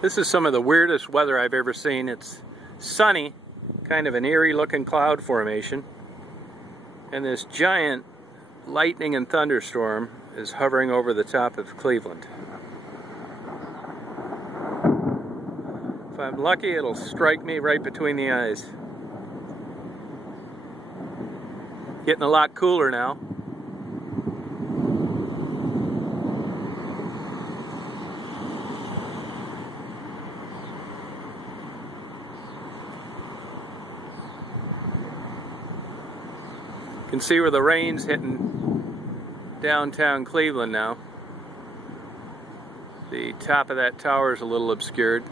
This is some of the weirdest weather I've ever seen. It's sunny, kind of an eerie looking cloud formation, and this giant lightning and thunderstorm is hovering over the top of Cleveland. If I'm lucky, it'll strike me right between the eyes. Getting a lot cooler now. You can see where the rain's hitting downtown Cleveland now. The top of that tower is a little obscured.